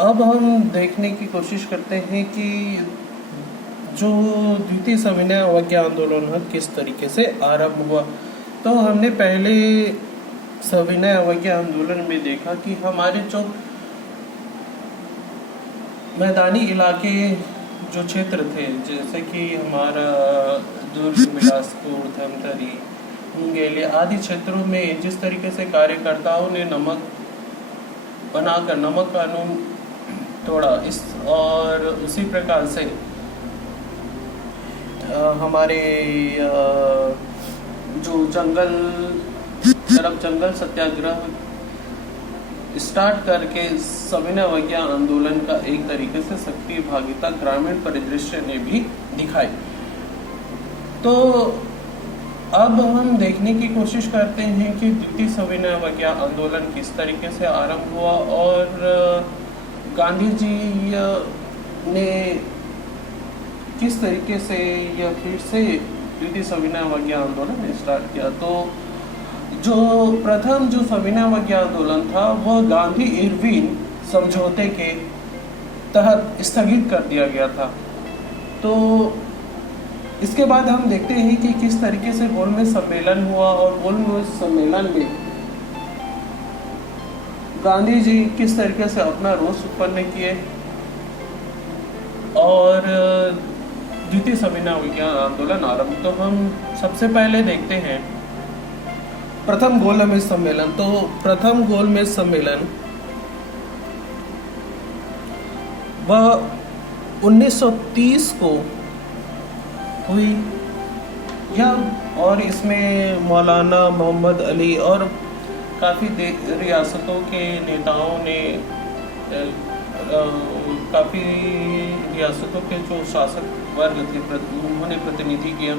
अब हम देखने की कोशिश करते हैं कि जो द्वितीय सविनय अवज्ञा आंदोलन है किस तरीके से आरंभ हुआ। तो हमने पहले सविनय अवज्ञा आंदोलन में देखा कि हमारे जो मैदानी इलाके जो क्षेत्र थे, जैसे कि हमारा दुर्ग, बिलासपुर, धमतरी, मुंगेली आदि क्षेत्रों में जिस तरीके से कार्यकर्ताओं ने नमक बनाकर नमक कानून तोड़ा, इस और उसी प्रकार से हमारे जो जंगल सत्याग्रह स्टार्ट करके सविनय अवज्ञा आंदोलन का एक तरीके से सक्रिय भागीदारी ग्रामीण परिदृश्य ने भी दिखाई। तो अब हम देखने की कोशिश करते हैं कि द्वितीय सविनय अवज्ञा आंदोलन किस तरीके से आरंभ हुआ और गांधी जी ने किस तरीके से यह फिर से द्वितीय सविनय अवज्ञा आंदोलन स्टार्ट किया। तो जो प्रथम जो सविनय अवज्ञा आंदोलन था वह गांधी इरविन समझौते के तहत स्थगित कर दिया गया था। तो इसके बाद हम देखते हैं कि किस तरीके से गोलमेज सम्मेलन हुआ और गोलमेज सम्मेलन में गांधी जी किस तरीके से अपना रोष उत्पन्न किए और द्वितीय सविनय अवज्ञा आंदोलन आरंभ। तो हम सबसे पहले देखते हैं प्रथम गोलमेज सम्मेलन। तो प्रथम गोलमेज सम्मेलन वह 1930 को हुई यह, और इसमें मौलाना मोहम्मद अली और काफ़ी रियासतों के नेताओं ने काफ़ी रियासतों के जो शासक वर्ग थे उन्होंने प्रतिनिधि किया।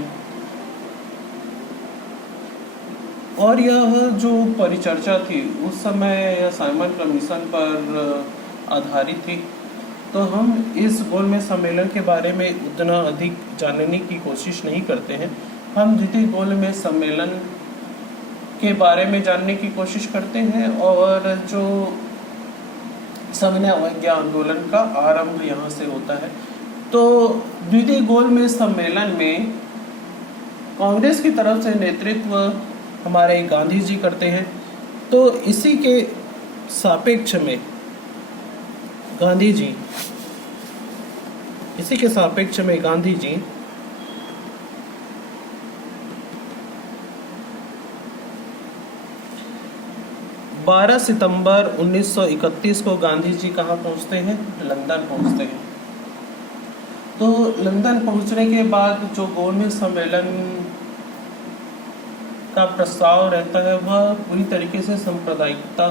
और यह जो परिचर्चा थी उस समय साइमन कमीशन पर आधारित थी। तो हम इस गोलमेज सम्मेलन के बारे में उतना अधिक जानने की कोशिश नहीं करते हैं। हम द्वितीय गोलमेज सम्मेलन के बारे में जानने की कोशिश करते हैं और जो सविनय अवज्ञा आंदोलन का आरंभ यहाँ से होता है। तो द्वितीय गोलमेज सम्मेलन में कांग्रेस की तरफ से नेतृत्व हमारे गांधी जी करते हैं। तो इसी के सापेक्ष में गांधी जी 12 सितंबर 1931 को गांधी जी कहाँ पहुँचते हैं? लंदन पहुँचते हैं। तो लंदन पहुँचने के बाद जो गोलमेज सम्मेलन का प्रस्ताव रहता है वह पूरी तरीके से सांप्रदायिकता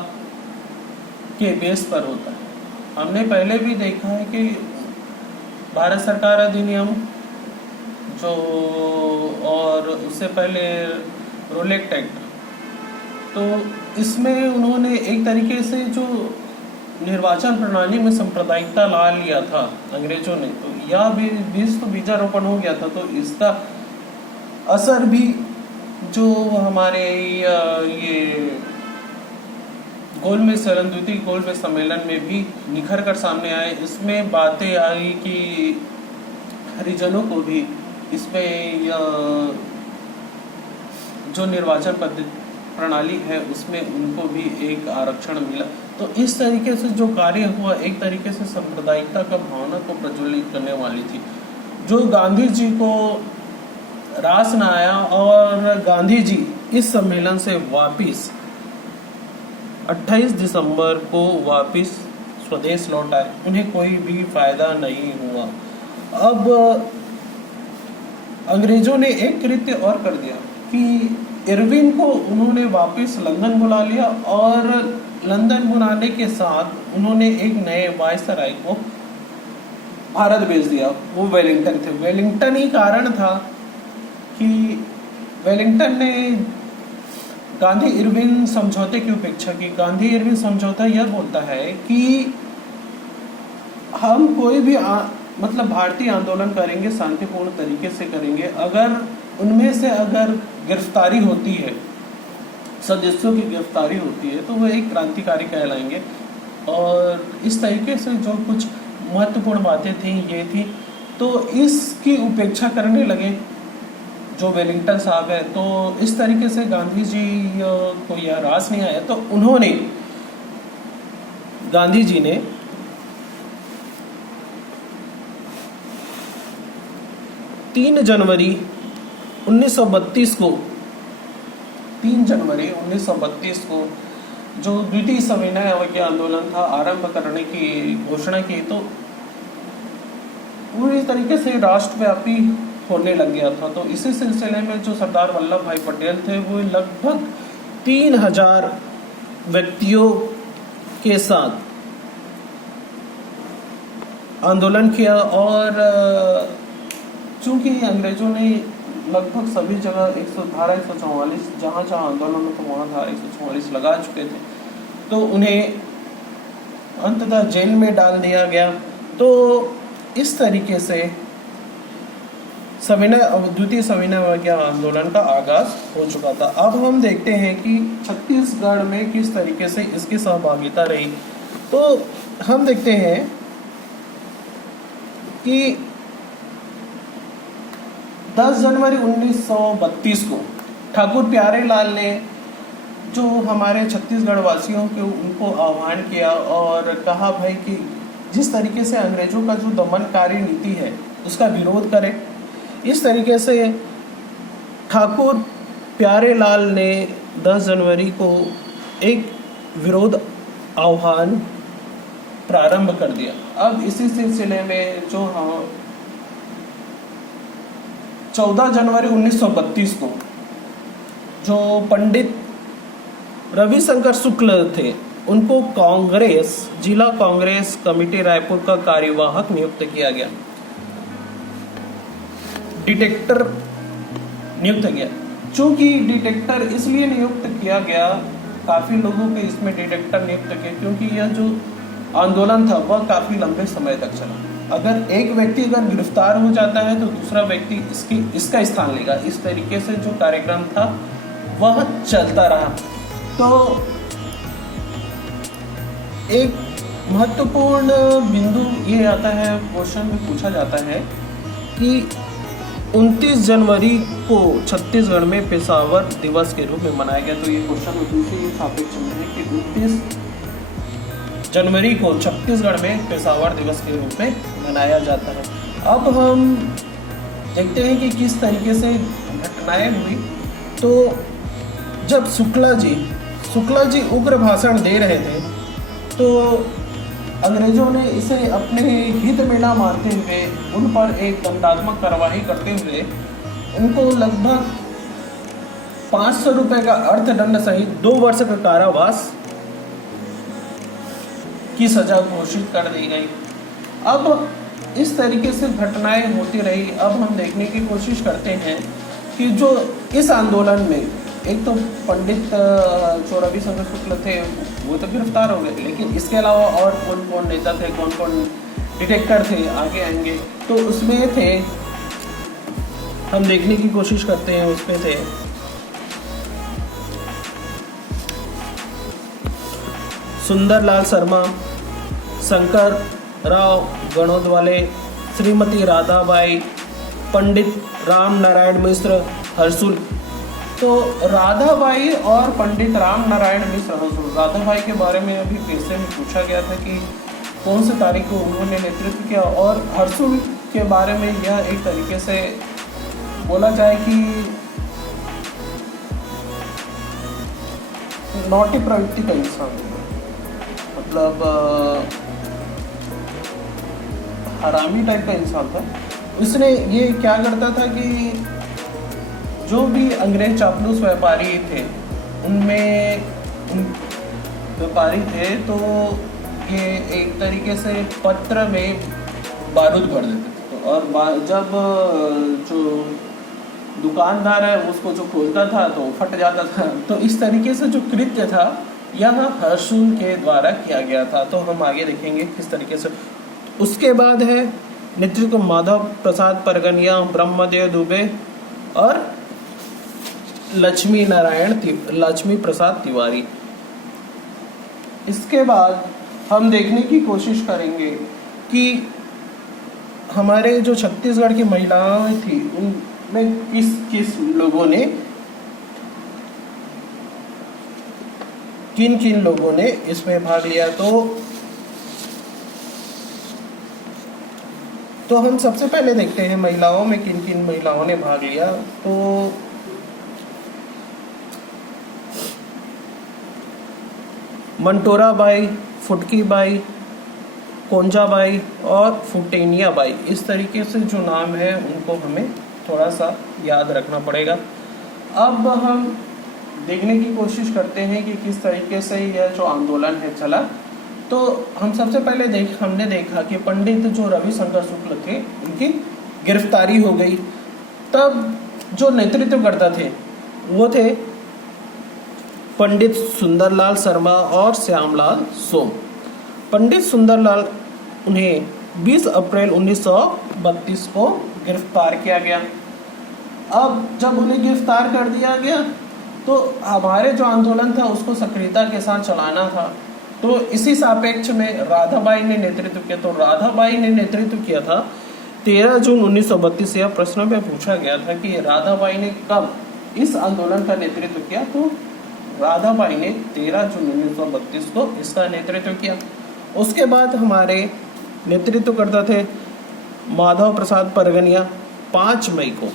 के बेस पर होता है। हमने पहले भी देखा है कि भारत सरकार अधिनियम जो और उससे पहले रोलेक्ट एक्ट, तो इसमें उन्होंने एक तरीके से जो निर्वाचन प्रणाली में सांप्रदायिकता ला लिया था अंग्रेजों ने, तो यह भी बीज तो बीजारोपण हो गया था। तो इसका असर भी जो हमारे ये द्वितीय गोलमेज सम्मेलन में भी निखर कर सामने आए। इसमें बातें आई कि हरिजनों को भी इसमें जो निर्वाचन प्रणाली है उसमें उनको भी एक आरक्षण मिला। तो इस तरीके से जो कार्य हुआ एक तरीके से सांप्रदायिकता का भावना को प्रज्वलित करने वाली थी, जो गांधी जी को रास न आया। और गांधी जी इस सम्मेलन से वापिस 28 दिसंबर को वापिस स्वदेश लौट आए। उन्हें कोई भी फायदा नहीं हुआ। अब अंग्रेजों ने एक कृत्य और कर दिया कि इरविन को उन्होंने वापस लंदन बुला लिया और लंदन बुलाने के साथ उन्होंने एक नए वायसराय को भारत भेज दिया। वो वेलिंगटन थे। वेलिंगटन ही कारण था कि वेलिंगटन ने गांधी इरविन समझौते की उपेक्षा की। गांधी इरविन समझौता यह बोलता है कि हम कोई भी मतलब भारतीय आंदोलन करेंगे शांतिपूर्ण तरीके से करेंगे। अगर उनमें से अगर गिरफ्तारी होती है, सदस्यों की गिरफ्तारी होती है, तो वह एक क्रांतिकारी कहलाएंगे और इस तरीके से जो कुछ महत्वपूर्ण बातें थी ये थी, तो इसकी उपेक्षा करने लगे जो वेलिंगटन साहब है। तो इस तरीके से गांधी जी को यह रास नहीं आया, तो उन्होंने गांधी जी ने 3 जनवरी 1932 को जो द्वितीय सविनय अवज्ञा आंदोलन था आरंभ करने की घोषणा की। तो पूरी तरीके से राष्ट्रव्यापी होने लग गया था। तो इसी सिलसिले में जो सरदार वल्लभ भाई पटेल थे वो लगभग 3000 व्यक्तियों के साथ आंदोलन किया, और चूंकि अंग्रेजों ने लगभग सभी जगह 144 जहाँ आंदोलन तो वहाँ धारा 144 लगा चुके थे, तो उन्हें अंततः जेल में डाल दिया गया। तो इस तरीके से द्वितीय सविनय अवज्ञा आंदोलन का आगाज हो चुका था। अब हम देखते हैं कि छत्तीसगढ़ में किस तरीके से इसकी सहभागिता रही। तो हम देखते हैं कि 10 जनवरी 1932 को ठाकुर प्यारे लाल ने जो हमारे छत्तीसगढ़ वासियों के उनको आह्वान किया और कहा भाई कि जिस तरीके से अंग्रेजों का जो दमनकारी नीति है उसका विरोध करें। इस तरीके से ठाकुर प्यारे लाल ने 10 जनवरी को एक विरोध आह्वान प्रारंभ कर दिया। अब इसी सिलसिले में जो 14 जनवरी 1932 को जो पंडित रविशंकर शुक्ल थे उनको जिला कांग्रेस कमेटी रायपुर का कार्यवाहक नियुक्त किया गया, डिटेक्टर नियुक्त किया। चूंकि डिटेक्टर इसलिए नियुक्त किया गया, काफी लोगों के इसमें डिटेक्टर नियुक्त किए क्योंकि यह जो आंदोलन था वह काफी लंबे समय तक चला। अगर एक व्यक्ति अगर गिरफ्तार हो जाता है तो दूसरा व्यक्ति इसका स्थान लेगा। इस तरीके से जो कार्यक्रम था वह चलता रहा। तो एक महत्वपूर्ण बिंदु ये आता है, क्वेश्चन में पूछा जाता है कि 29 जनवरी को छत्तीसगढ़ में पेशावर दिवस के रूप में मनाया गया। तो ये क्वेश्चन दूसरी सापेक्ष में है कि 29 जनवरी को छत्तीसगढ़ में पेशावर दिवस के रूप में मनाया जाता है। अब हम देखते हैं कि किस तरीके से घटनाएं हुई। तो जब शुक्ला जी उग्र भाषण दे रहे थे तो अंग्रेजों ने इसे अपने हित में ना मानते हुए उन पर एक दंडात्मक कार्रवाई करते हुए उनको लगभग 500 रुपए का अर्थदंड सहित 2 वर्ष का कारावास की सजा घोषित कर दी गई। अब इस तरीके से घटनाएं होती रही। अब हम देखने की कोशिश करते हैं कि जो इस आंदोलन में एक तो पंडित जो रविशंकर शुक्ल थे वो तो गिरफ्तार हो गए, लेकिन इसके अलावा और कौन कौन नेता थे, कौन कौन डिटेक्टर थे, आगे आएंगे। तो उसमें थे, हम देखने की कोशिश करते हैं, उसमें थे सुंदरलाल शर्मा, शंकर राव गणोदवाले, श्रीमती राधाबाई, पंडित राम नारायण मिश्र, हर्षुल। तो राधाबाई और पंडित राम नारायण मिश्र हर्षुल, राधाबाई के बारे में अभी पेशे में पूछा गया था कि कौन से तारीख को उन्होंने नेतृत्व किया, और हर्षुल के बारे में यह एक तरीके से बोला जाए कि नौटी प्रवृत्ति का इंसान, मतलब हरामी टाइप का इंसान था। उसने ये क्या करता था कि जो भी अंग्रेज चापलूस व्यापारी थे उनमें व्यापारी थे तो ये एक तरीके से पत्र में बारूद भर देते थे। और जब जो दुकानदार है उसको जो खोलता था तो फट जाता था। तो इस तरीके से जो कृत्य था यह हर्षुल के द्वारा किया गया था। तो हम आगे देखेंगे किस तरीके से। उसके बाद है नेतृत्व माधव प्रसाद परगनिया, ब्रह्मदेव दुबे और लक्ष्मी प्रसाद तिवारी। इसके बाद हम देखने की कोशिश करेंगे कि हमारे जो छत्तीसगढ़ की महिलाएं थी उनमें किस किस लोगों ने किन किन लोगों ने इसमें भाग लिया। तो हम सबसे पहले देखते हैं महिलाओं में किन किन महिलाओं ने भाग लिया। तो मंटोरा बाई, फुटकी बाई, कोंजा बाई और फुटेनिया बाई, इस तरीके से जो नाम है उनको हमें थोड़ा सा याद रखना पड़ेगा। अब हम देखने की कोशिश करते हैं कि किस तरीके से यह जो आंदोलन है चला। तो हम सबसे पहले हमने देखा कि पंडित जो रविशंकर शुक्ल थे उनकी गिरफ्तारी हो गई। तब जो नेतृत्व करता थे वो थे पंडित सुंदरलाल शर्मा और श्यामलाल सोम। पंडित सुंदरलाल उन्हें 20 अप्रैल 1932 को गिरफ्तार किया गया। अब जब उन्हें गिरफ्तार कर दिया गया तो हमारे जो आंदोलन था उसको सक्रियता के साथ चलाना था। तो इसी सापेक्ष में राधाबाई ने नेतृत्व किया। तो राधाबाई ने नेतृत्व किया था 13 जून 1932। यह प्रश्न में पूछा गया था कि राधाबाई ने कब इस आंदोलन का नेतृत्व किया। तो राधाबाई ने 13 जून 1932 को इसका नेतृत्व किया। उसके बाद हमारे नेतृत्व करता थे माधव प्रसाद परगनिया 5 मई को,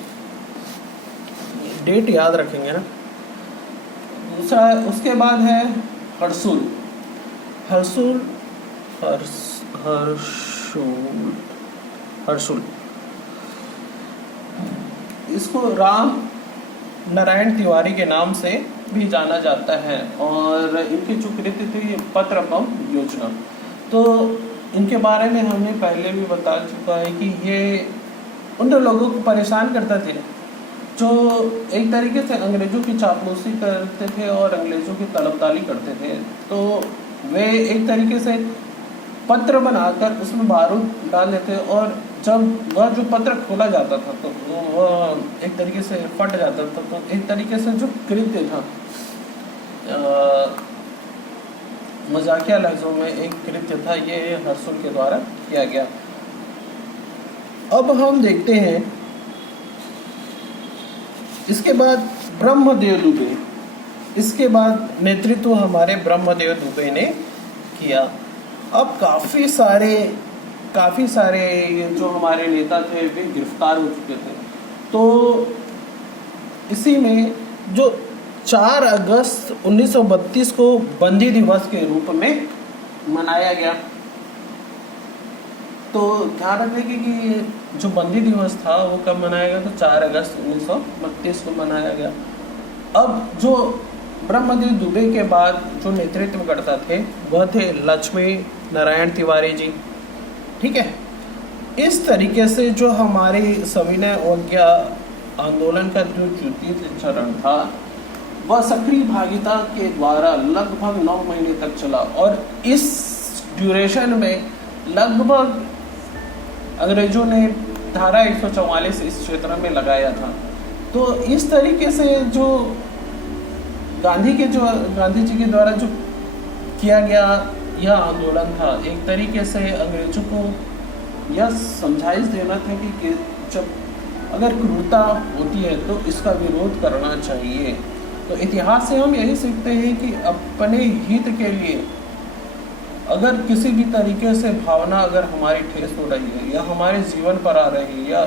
डेट याद रखेंगे ना। दूसरा उसके बाद है हर्षुल इसको राम नारायण तिवारी के नाम से भी जाना जाता है। और इनकी जो कृति थी पत्र बम योजना, तो इनके बारे में हमने पहले भी बता चुका है कि ये उन लोगों को परेशान करता थे जो एक तरीके से अंग्रेजों की चापलूसी करते थे और अंग्रेजों की तलबताली करते थे। तो वे एक तरीके से पत्र बनाकर उसमें बारूद डाल देते और जब वह जो पत्र खोला जाता था तो वह एक तरीके से फट जाता था। तो एक तरीके से जो कृत्य था मजाकिया लहजों में एक कृत्य था, ये हर्षुल के द्वारा किया गया। अब हम देखते हैं इसके बाद ब्रह्मदेव दुबे। इसके बाद नेतृत्व हमारे ब्रह्मदेव दुबे ने किया। अब काफ़ी सारे जो हमारे नेता थे वे गिरफ्तार हो चुके थे। तो इसी में जो 4 अगस्त 1932 को बंदी दिवस के रूप में मनाया गया। तो ध्यान रखिए कि जो बंदी दिवस था वो कब मनाया गया, तो 4 अगस्त 1932 को मनाया गया। अब जो ब्रह्मदेव दुबे के बाद जो नेतृत्व करता थे वह थे लक्ष्मी नारायण तिवारी जी। ठीक है, इस तरीके से जो हमारे सविनय अवज्ञा आंदोलन का जो द्वितीय चरण था वह सक्रिय भागीदारी के द्वारा लगभग 9 महीने तक चला। और इस ड्यूरेशन में लगभग अंग्रेजों ने धारा 144 इस क्षेत्र में लगाया था। तो इस तरीके से जो गांधी जी के द्वारा जो किया गया यह आंदोलन था, एक तरीके से अंग्रेजों को यह समझाइश देना था कि जब अगर क्रूरता होती है तो इसका विरोध करना चाहिए। तो इतिहास से हम यही सीखते हैं कि अपने हित के लिए अगर किसी भी तरीके से भावना अगर हमारी ठेस हो रही है या हमारे जीवन पर आ रही है या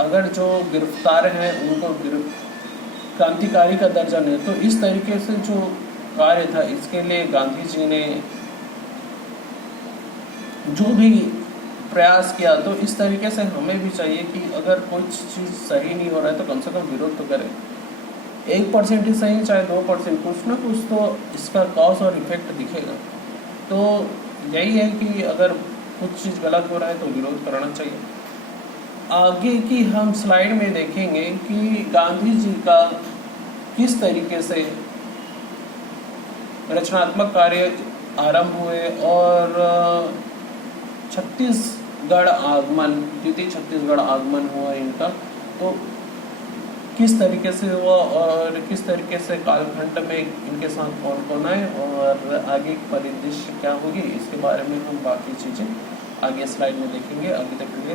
अगर जो गिरफ्तार हैं उनको क्रांतिकारी का दर्जा नहीं, तो इस तरीके से जो कार्य था इसके लिए गांधी जी ने जो भी प्रयास किया, तो इस तरीके से हमें भी चाहिए कि अगर कोई चीज़ सही नहीं हो रहा है तो कम से कम विरोध तो करें। 1% ही सही चाहे 2%, कुछ ना कुछ तो इसका कॉज और इफेक्ट दिखेगा। तो यही है कि अगर कुछ चीज़ गलत हो रहा है तो विरोध करना चाहिए। आगे की हम स्लाइड में देखेंगे कि गांधी जी का किस तरीके से रचनात्मक कार्य आरंभ हुए और छत्तीसगढ़ आगमन, द्वितीय छत्तीसगढ़ आगमन हुआ इनका। तो किस तरीके से हुआ और किस तरीके से कालखंड में इनके साथ कौन कौन आए और आगे परिदृश्य क्या होगी, इसके बारे में हम बाकी चीजें आगे स्लाइड में देखेंगे। अभी तक के लिए